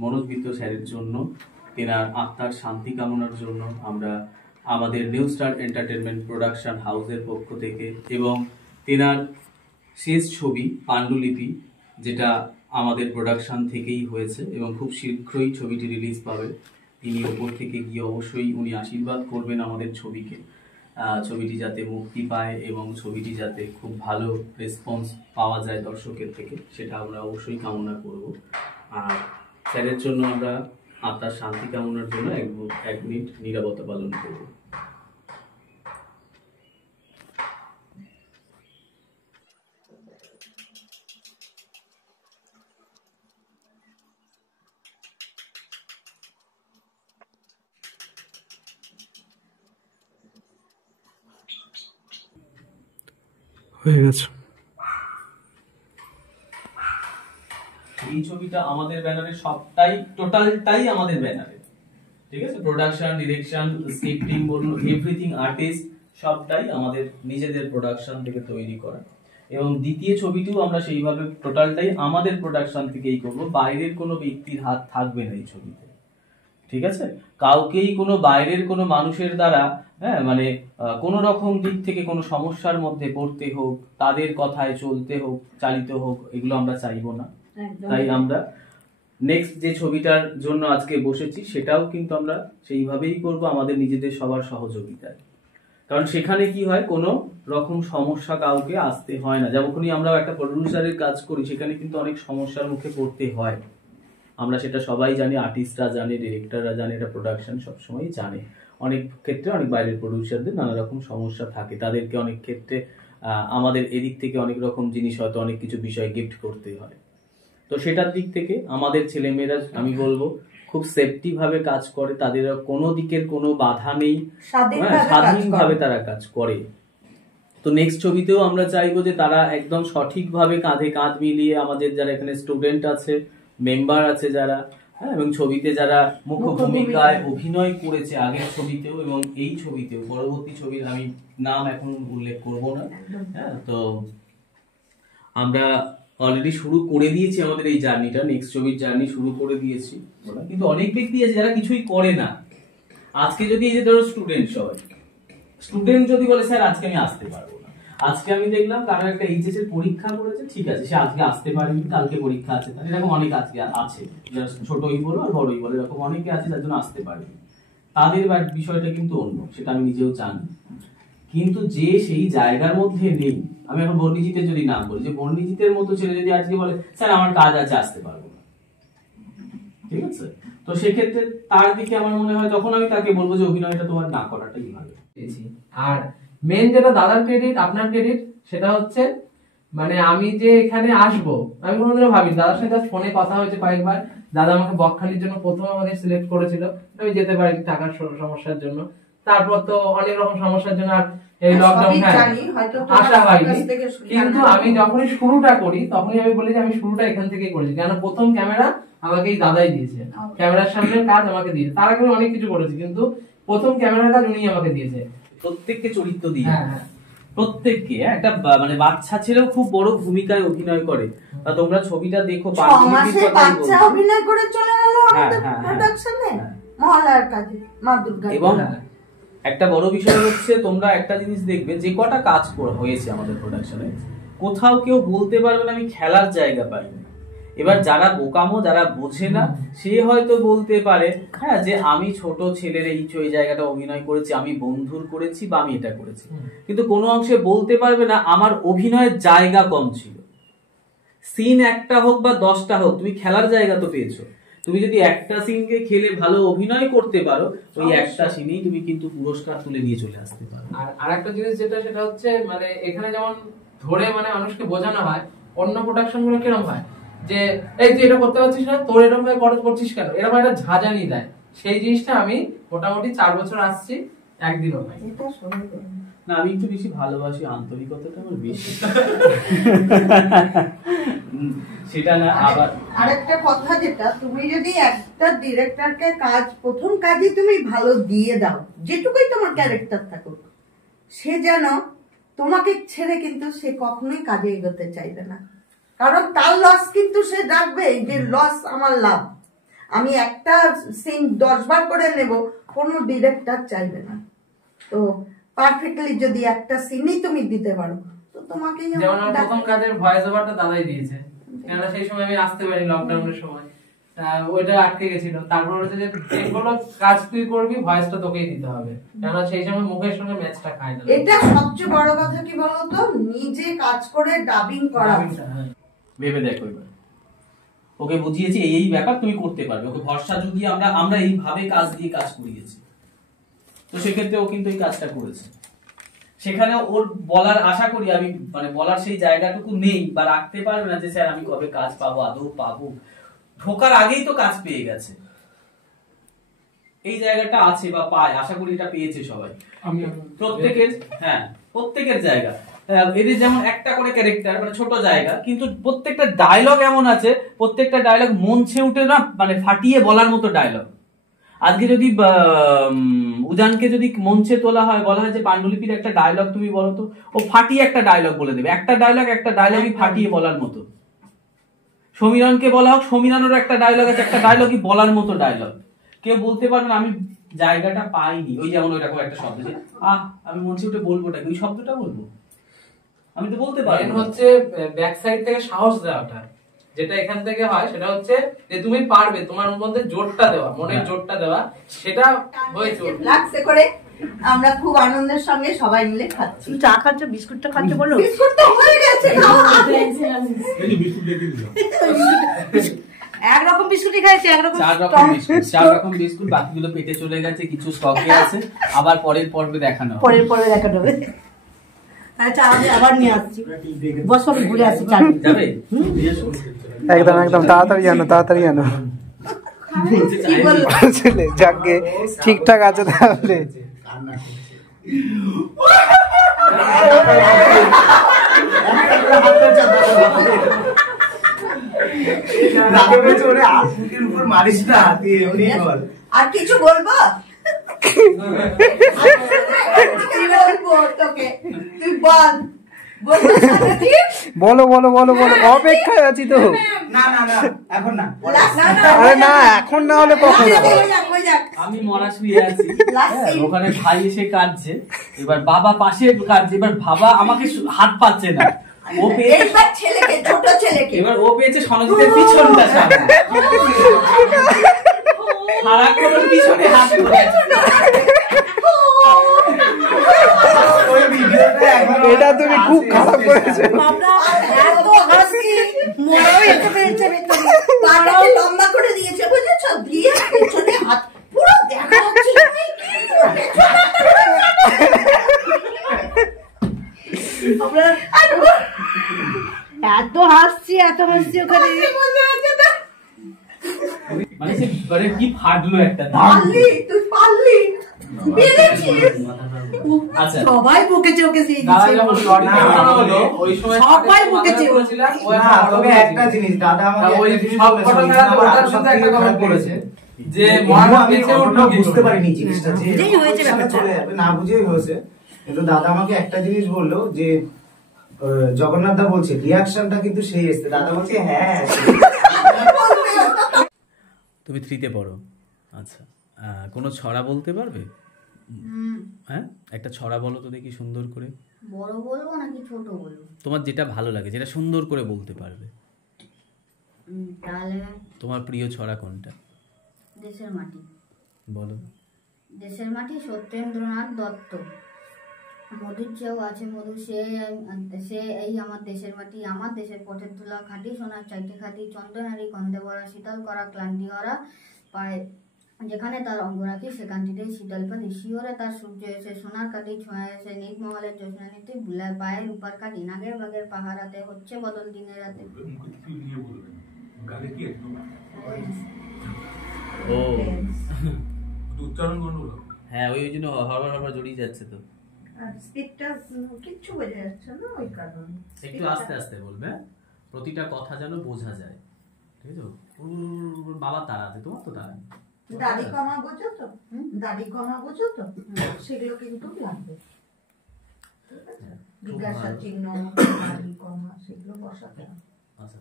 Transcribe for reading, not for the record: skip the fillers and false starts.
মনোজমিত্র স্যারের জন্য, তেনার আত্মার শান্তি কামনার জন্য আমরা আমাদের নিউ স্টার এন্টারটেনমেন্ট প্রোডাকশন হাউসের পক্ষ থেকে এবং তেনার শেষ ছবি পাণ্ডুলিপি, যেটা আমাদের প্রোডাকশন থেকেই হয়েছে এবং খুব শীঘ্রই ছবিটি রিলিজ পাবে, তিনি ওপর থেকে গিয়ে অবশ্যই উনি আশীর্বাদ করবেন আমাদের ছবিকে, ছবিটি যাতে মুক্তি পায় এবং ছবিটি যাতে খুব ভালো রেসপন্স পাওয়া যায় দর্শকের থেকে, সেটা আমরা অবশ্যই কামনা করব। আর স্যারের জন্য আমরা আত্মার শান্তি কামনার জন্য এক মিনিট নীরবতা পালন করব। হয়ে গেছে। এই ছবিটা আমাদের ব্যানারে, সবটাই টোটালটাই আমাদের ব্যানারে, ঠিক আছে? প্রোডাকশন, ডিরেকশন, স্ক্রিপ্টিং বলুন, এভরিথিং, আর্টিস্ট সবটাই আমাদের নিজেদের প্রোডাকশন থেকে তৈরি করা। এবং দ্বিতীয় ছবিটিও আমরা সেইভাবে টোটালটাই আমাদের প্রোডাকশন থেকেই করব, বাইরের কোনো ব্যক্তির হাত থাকবে না এই ছবিতে, ঠিক আছে? কাউকেই কোনো বাইরের কোনো মানুষের দ্বারা মানে কোনো রকম দিক থেকে কোনো সমস্যার মধ্যে পড়তে হোক, তাদের কথায় চলতে হোক, চালিত হোক, এগুলো আমরা চাইবো না। তাই আমরা নেক্সট যে ছবিটার জন্য আজকে বসেছি সেটাও কিন্তু আমরা সেইভাবেই করব, আমাদের নিজেদের সবার সহযোগিতায়। কারণ সেখানে কি হয়, কোনো রকম সমস্যা কাউকে আসতে হয় না। যখনই আমরা একটা প্রডিউসারের কাজ করি সেখানে কিন্তু অনেক সমস্যার মুখে পড়তে হয়, আমরা সেটা সবাই জানি, আর্টিস্টরা জানে, ডিরেক্টররা জানে, এটা প্রোডাকশন সবসময় জানে। অনেক ক্ষেত্রে অনেক বাইরের প্রডিউসারদের নানা রকম সমস্যা থাকে, তাদেরকে অনেক ক্ষেত্রে আমাদের এদিক থেকে অনেক রকম জিনিস হয়তো অনেক কিছু বিষয় গিফট করতে হয়। তো সেটার দিক থেকে আমাদের ছেলেমেয়েরা, আমি বলবো, খুব সেফটি ভাবে কাজ করে, তাদের কোনো দিকের কোনো বাধা নেই, স্বাধীনভাবে তারা কাজ করে। তো নেক্সট ছবিতেও আমরা চাইবো যে তারা একদম সঠিকভাবে কাঁধে কাঁধ মিলিয়ে, আমাদের যারা এখানে স্টুডেন্ট আছে, মেম্বার আছে যারা, এবং ছবিতে যারা মুখ্য ভূমিকায় অভিনয় করেছে আগের ছবিতেও এবং এই ছবিতেও, পরবর্তী ছবির আমি নাম এখন উল্লেখ করব না, তো আমরা অলরেডি শুরু করে দিয়েছি আমাদের এই জার্নিটা, নেক্সট ছবির জার্নি শুরু করে দিয়েছি। কিন্তু অনেক ব্যক্তি আছে যারা কিছুই করে না। আজকে যদি এই যে ধরো স্টুডেন্ট যদি বলে স্যার আজকে আমি আসতে পারবো না, আজকে আমি দেখলাম কারণ একটা এইচএস এর পরীক্ষা করেছে, ঠিক আছে, সে আজকে আসতে পারেনি, কালকে পরীক্ষা আছে, তার এরকম অনেক আজকে আছে, যারা ছোটই বলো আর বড়ই বলো, এরকম অনেকে আছে যার জন্য আসতে পারেনি। তাদের বিষয়টা কিন্তু অন্য, সেটা আমি নিজেও জানি। কিন্তু যে সেই জায়গার মধ্যে নেই, আমি এখন বর্ণিজিতের যদি নাম বলি, যে বর্ণিজিতের মতো ছেলে যদি আজকে বলে স্যার আমার কাজ আছে আসতে পারবো না, ঠিক আছে, তো সেক্ষেত্রে তার দিকে আমার মনে হয় তখন আমি তাকে বলবো যে অভিনয়টা তোমার না করাটাই ভালো। আর মেন যেটা দাদার ক্রেডিট, আপনার ক্রেডিট, সেটা হচ্ছে মানে আমি যে এখানে আসবো, আমি কোনোদিনও ভাবি, দাদার সাথে ফোনে কথা হয়েছে কয়েকবার, দাদা আমাকে বকখালির জন্য প্রথম আমাকে সিলেক্ট করেছিল, আমি যেতে পারি টাকার সমস্যার জন্য, তারপর তো অনেক রকম সমস্যার জন্য আর এই লকডাউন আসা হয়নি। কিন্তু আমি যখনই শুরুটা করি তখনই আমি বলি যে আমি শুরুটা এখান থেকেই করেছি, কেন প্রথম ক্যামেরা আমাকে এই দাদাই দিয়েছে, ক্যামেরার সামনে কাজ আমাকে দিয়েছে, তার আগে অনেক কিছু করেছি কিন্তু প্রথম ক্যামেরার কাজ উনি আমাকে দিয়েছে। প্রত্যেককে চরিত্র দিয়ে, প্রত্যেককে একটা মানে বাচ্চা ছেলেও খুব বড় ভূমিকায় অভিনয় করে। তা তোমরা ছবিটা দেখো, বাচ্চা অভিনয় করে চলে গেল আমাদের প্রোডাকশনে মহালয়ার কাজে, মা দুর্গা। এবং একটা বড় বিষয় হচ্ছে, তোমরা একটা জিনিস দেখবে, যে কটা কাজ হয়েছে আমাদের প্রোডাকশনে, কোথাও কেউ বলতে পারবে না আমি খেলার জায়গা পাইনি। এবার যারা বোকামো, যারা বোঝে না, সে হয়তো বলতে পারে হ্যাঁ যে আমি ছোট ছেলের এই জায়গাটা অভিনয় করেছি, আমি বন্ধুর করেছি বা আমি এটা করেছি, কিন্তু কোনো অংশে বলতে পারবে না আমার অভিনয়ের জায়গা কম ছিল। সিন একটা হোক বা 10টা হোক, তুমি খেলার জায়গা তো পেয়েছো। তুমি যদি একটা সিনকে খেলে ভালো অভিনয় করতে পারো, ওই একটা সিনেই তুমি কিন্তু পুরস্কার তুলে নিয়ে চলে আসতে পারো। আর আরেকটা জিনিস যেটা, সেটা হচ্ছে মানে এখানে যেমন ধরে মানে মানুষকে বোঝানো হয়, অন্য প্রোডাকশন গুলো কিরকম হয় যে এই তুই এটা করতে পারছিস না, তোর এরকম ভাবে খরচ করছিস কেন, এরকম একটা ঝাঁঝানি দেয়। সেই জিনিসটা আমি মোটামুটি 4 বছর আসছি, একদিনও হয় না। আমি একটু বেশি ভালোবাসি, আন্তরিকতাটা আমার বেশি। সেটা না। আবার আরেকটা কথা, যেটা তুমি যদি একটা ডিরেক্টরকে কাজ, প্রথম কাজই তুমি ভালো দিয়ে দাও, যেটুকুই তোমার ক্যারেক্টার থাকুক, সে যেন তোমাকে ছেড়ে কিন্তু সে কখনোই কাজে এগোতে চাইবে না। কারণ তার লস কিন্তু সে রাখবে, যে লস আমার লাভ। আমি একটা সিন 10 বার করে নেব, কোনো ডিরেক্টর চাইবে না। তো পারফেক্টলি যদি একটা সিনই তুমি দিতে পারো তো তোমাকে যেমন আমার প্রথম কাজের ভয়েস ওভারটা দাদাই দিয়েছে, কেননা সেই সময় আমি আসতে পারি লকডাউনের সময়, ওইটা আটকে গেছিল। তারপর হচ্ছে যে যেগুলো কাজ তুই করবি ভয়েসটা তোকেই দিতে হবে, কেননা সেই সময় মুখের সঙ্গে ম্যাচটা খায় না। এটা সবচেয়ে বড় কথা কি বলতো, নিজে কাজ করে ডাবিং করা। ভেবে দেখো এবার, ওকে বুঝিয়েছি এই ব্যাপার তুমি করতে পারবে, ওকে ভরসা যদি আমরা এইভাবে কাজ দিয়ে কাজ করিয়েছি, তো সেক্ষেত্রে ও কিন্তু এই কাজটা করেছে। সেখানে ওর বলার আশা করি আমি, মানে বলার সেই জায়গাটুকু নেই বা রাখতে পারবে না যে স্যার আমি কবে কাজ পাবো, আদৌ পাবো। ঢোকার আগেই তো কাজ পেয়ে গেছে, এই জায়গাটা আছে বা পায়, আশা করি এটা পেয়েছে সবাই প্রত্যেকের। হ্যাঁ, প্রত্যেকের জায়গা এদের যেমন একটা করে ক্যারেক্টার, মানে ছোট জায়গা, কিন্তু প্রত্যেকটা ডায়লগ এমন আছে, প্রত্যেকটা ডায়লগ মন ছেয়ে উঠে না, মানে ফাটিয়ে বলার মতো ডায়লগ। আজকে যদি উজানকে যদি মঞ্চে তোলা হয়, বলা হয় যে পাণ্ডুলিপির একটা ডায়লগ তুমি বলো তো, ও ফাটিয়ে একটা ডায়লগ বলে দেবে, একটা ডায়লগই ফাটিয়ে বলার মতো। সমীরণকে বলা হোক, সমীরণেরও একটা ডায়লগ আছে, একটা ডায়লগই বলার মতো ডায়লগ। কেউ বলতে পারবে না আমি জায়গাটা পাইনি, ওই যেমন ওইরকম একটা শব্দ যে আমি মঞ্চে উঠে বলবোটা, ওই শব্দটা বলবো, আমি তো বলতে পারি। হচ্ছে ব্যাক সাইড থেকে সাহস দেওয়াটা, যেটা এখান থেকে হয় সেটা হচ্ছে যে তুমি পারবে, তোমার মধ্যে জোরটা দেওয়া, মনের জোরটা দেওয়া, সেটা হয়েছে। লাগছে করে আমরা খুব আনন্দের সঙ্গে সবাই মিলে খাচ্ছি। চা খাচ্ছ, বিস্কুটটা খাচ্ছ, বলো। বিস্কুট তো হয়ে গেছে, একরকম বিস্কুটই খাইছি, একরকম 4 রকম বিস্কুট, বাকিগুলো পেটে চলে গেছে, কিছু স্টকে আছে, আবার পরের পর্বে দেখানো হবে। পরের দেখানো হবে। আচ্ছা, আমি আবার নিয়ে আসছি, বস আমি ঘুরে আসছি। চা যাবে? একদম তাড়াতাড়ি জানো ছেলে যাকে ঠিকঠাক আছে তাহলে। আর কিছু বলবো? তোকে তুই বল, বলো অপেক্ষায় আছি তো। আরে না, এখন না হলে কখন? আমি মরা শুয়ে আছি, ওখানে ভাই এসে কাঁদছে, এবার বাবা পাশে কাঁদছে, এবার বাবা আমাকে হাত পাচ্ছে না, ও পেয়েছে ছেলেকে, ছোট ছেলেকে, এবার ও পেয়েছে সনজিতের পিছনটা সামনে, সারাক্ষণ পিছনে হাত এটা তুমি খুব খারাপ করেছো। লম্বা করে দিয়েছে, বুঝেছো? দিয়ে পেছনে হাত পুরো দেখা হচ্ছে। এত হাসছি ওখানে, মানে সে ঘরে কি ফাটলো একটা। পারলি, তুই পারলি, পেরেছিস। আচ্ছা, সবাই বকেছে ওকে, সেই দাদা যখন লরি চালানো হলো ওই সময় সবাই বকেছে। তবে একটা জিনিস দাদা আমাকে ওই সব কটা খেলাতে ওটার সাথে একটা কমেন্ট করেছে যে মহারাজ বেঁচে উঠলো, বুঝতে পারিনি জিনিসটা, যে যেই হয়েছে ব্যাপারটা। চলে যাবে না বুঝেই হয়েছে। কিন্তু দাদা আমাকে একটা জিনিস বললো যে জগন্নাথ দা বলছে রিয়াকশনটা কিন্তু সেই এসছে, দাদা বলছে হ্যাঁ। তুমি 3তে পড়ো, আচ্ছা, কোনো ছড়া বলতে পারবে? হ্যাঁ, একটা ছড়া বলো তো দেখি সুন্দর করে। বড় বলবো নাকি ছোট বলবো? তোমার যেটা ভালো লাগে, যেটা সুন্দর করে বলতে পারবে। তাহলে তোমার প্রিয় ছড়া কোনটা? দেশের মাটি। বলো। দেশের মাটি সত্যেন্দ্রনাথ দত্ত। মধুর চেয়েও আছে মধু, সে এই আমার দেশের মাটি, আমার দেশের পথের ধুলা, খাঁটি সোনার চাইতে খাঁটি, চন্দনারি গন্ধে ভরা, শীতল করা ক্লান্তি হরা পায়, যেখানে তার অঙ্গ রাখি সেখানটিতে শীতল পাতি, শিওরে তার সূর্য এসে সোনার কাটি ছোঁয়া এসে, নীলমহলের জ্যোৎস্নানীতি বুলায় পায়ে রূপার কাটি, নাগের বাগের পাহারাতে হচ্ছে বদল দিনের রাতে। ও উচ্চারণ গন্ডগোল, হ্যাঁ ওই জন্য হরবার জড়িয়ে যাচ্ছে তো। স্পিডটা কিচ্ছু বোঝা যাচ্ছে না, ওই কারণে একটু আস্তে আস্তে বলবে, প্রতিটা কথা যেন বোঝা যায়, ঠিক আছে? বাবা তাড়াতে, তোমার তো তাড়া। দাড়ি কমা বোঝো তো, দাড়ি কমা বোঝো তো, সেগুলো কিন্তু লাগবে, ঠিক আছে? জিজ্ঞাসা চিহ্ন, দাড়ি কমা, সেগুলো বসাতে হবে। আচ্ছা।